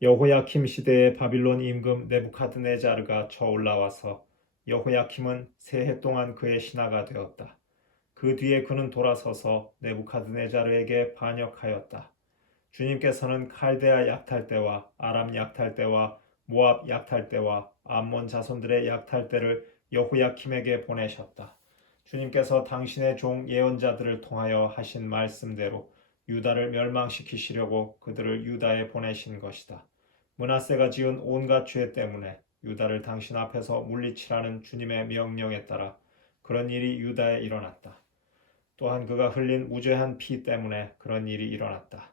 여호야킴 시대의 바빌론 임금 네부카드네자르가 쳐올라와서 여호야킴은 세 해 동안 그의 신하가 되었다. 그 뒤에 그는 돌아서서 네부카드네자르에게 반역하였다. 주님께서는 칼데아 약탈 때와 아람 약탈 때와 모압 약탈 때와 암몬 자손들의 약탈 때를 여호야킴에게 보내셨다. 주님께서 당신의 종 예언자들을 통하여 하신 말씀대로 유다를 멸망시키시려고 그들을 유다에 보내신 것이다. 문하세가 지은 온갖 죄 때문에 유다를 당신 앞에서 물리치라는 주님의 명령에 따라 그런 일이 유다에 일어났다. 또한 그가 흘린 무죄한 피 때문에 그런 일이 일어났다.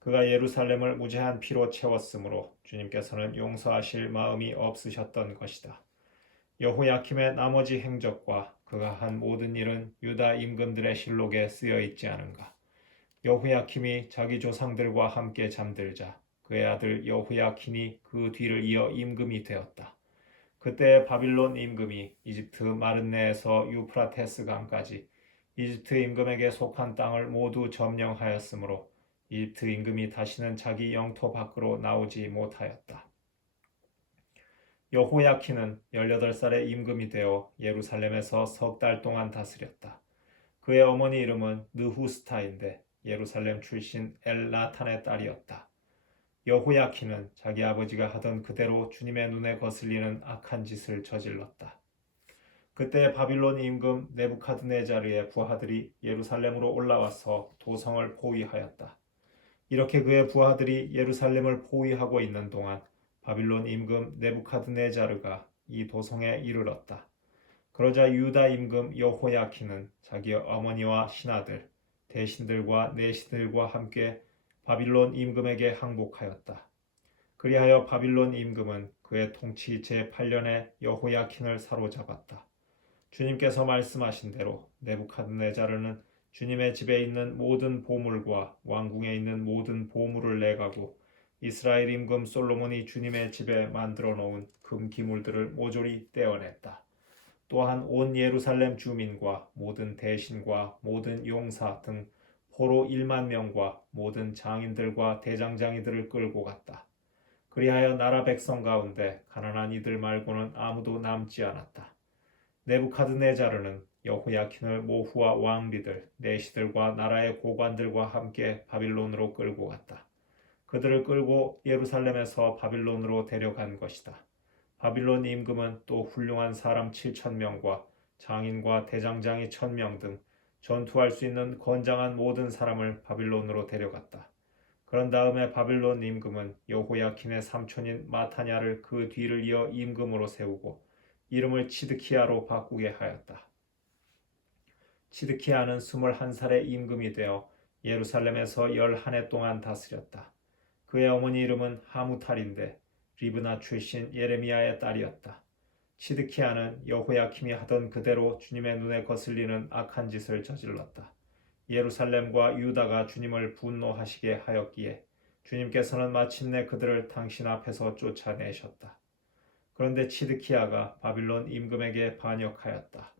그가 예루살렘을 무죄한 피로 채웠으므로 주님께서는 용서하실 마음이 없으셨던 것이다. 여호야킴의 나머지 행적과 그가 한 모든 일은 유다 임금들의 실록에 쓰여 있지 않은가. 여호야킴이 자기 조상들과 함께 잠들자 그의 아들 여호야킨이 그 뒤를 이어 임금이 되었다. 그때 바빌론 임금이 이집트 마른네에서 유프라테스 강까지 이집트 임금에게 속한 땅을 모두 점령하였으므로 이집트 임금이 다시는 자기 영토 밖으로 나오지 못하였다. 여호야키는 18살의 임금이 되어 예루살렘에서 석 달 동안 다스렸다. 그의 어머니 이름은 느후스타인데 예루살렘 출신 엘나탄의 딸이었다. 여호야키는 자기 아버지가 하던 그대로 주님의 눈에 거슬리는 악한 짓을 저질렀다. 그때 바빌론 임금 네부카드네자르의 부하들이 예루살렘으로 올라와서 도성을 포위하였다. 이렇게 그의 부하들이 예루살렘을 포위하고 있는 동안 바빌론 임금 네부카드네자르가 이 도성에 이르렀다. 그러자 유다 임금 여호야키는 자기 어머니와 신하들, 대신들과 내신들과 함께 바빌론 임금에게 항복하였다. 그리하여 바빌론 임금은 그의 통치 제8년에 여호야킨을 사로잡았다. 주님께서 말씀하신 대로 네부카드네자르는 주님의 집에 있는 모든 보물과 왕궁에 있는 모든 보물을 내가고 이스라엘 임금 솔로몬이 주님의 집에 만들어 놓은 금 기물들을 모조리 떼어냈다. 또한 온 예루살렘 주민과 모든 대신과 모든 용사 등 포로 1만 명과 모든 장인들과 대장장이들을 끌고 갔다. 그리하여 나라 백성 가운데 가난한 이들 말고는 아무도 남지 않았다. 네부카드네자르는 여호야킨을 모후와 왕비들, 내시들과 나라의 고관들과 함께 바빌론으로 끌고 갔다. 그들을 끌고 예루살렘에서 바빌론으로 데려간 것이다. 바빌론 임금은 또 훌륭한 사람 7천 명과 장인과 대장장이 1,000명 등 전투할 수 있는 건장한 모든 사람을 바빌론으로 데려갔다. 그런 다음에 바빌론 임금은 여호야킨의 삼촌인 마타냐를 그 뒤를 이어 임금으로 세우고 이름을 치드키야로 바꾸게 하였다. 치드키야는 21살의 임금이 되어 예루살렘에서 11해 동안 다스렸다. 그의 어머니 이름은 하무탈인데 리브나 출신 예레미야의 딸이었다. 치드키야는 여호야킴이 하던 그대로 주님의 눈에 거슬리는 악한 짓을 저질렀다. 예루살렘과 유다가 주님을 분노하시게 하였기에 주님께서는 마침내 그들을 당신 앞에서 쫓아내셨다. 그런데 치드키야가 바빌론 임금에게 반역하였다.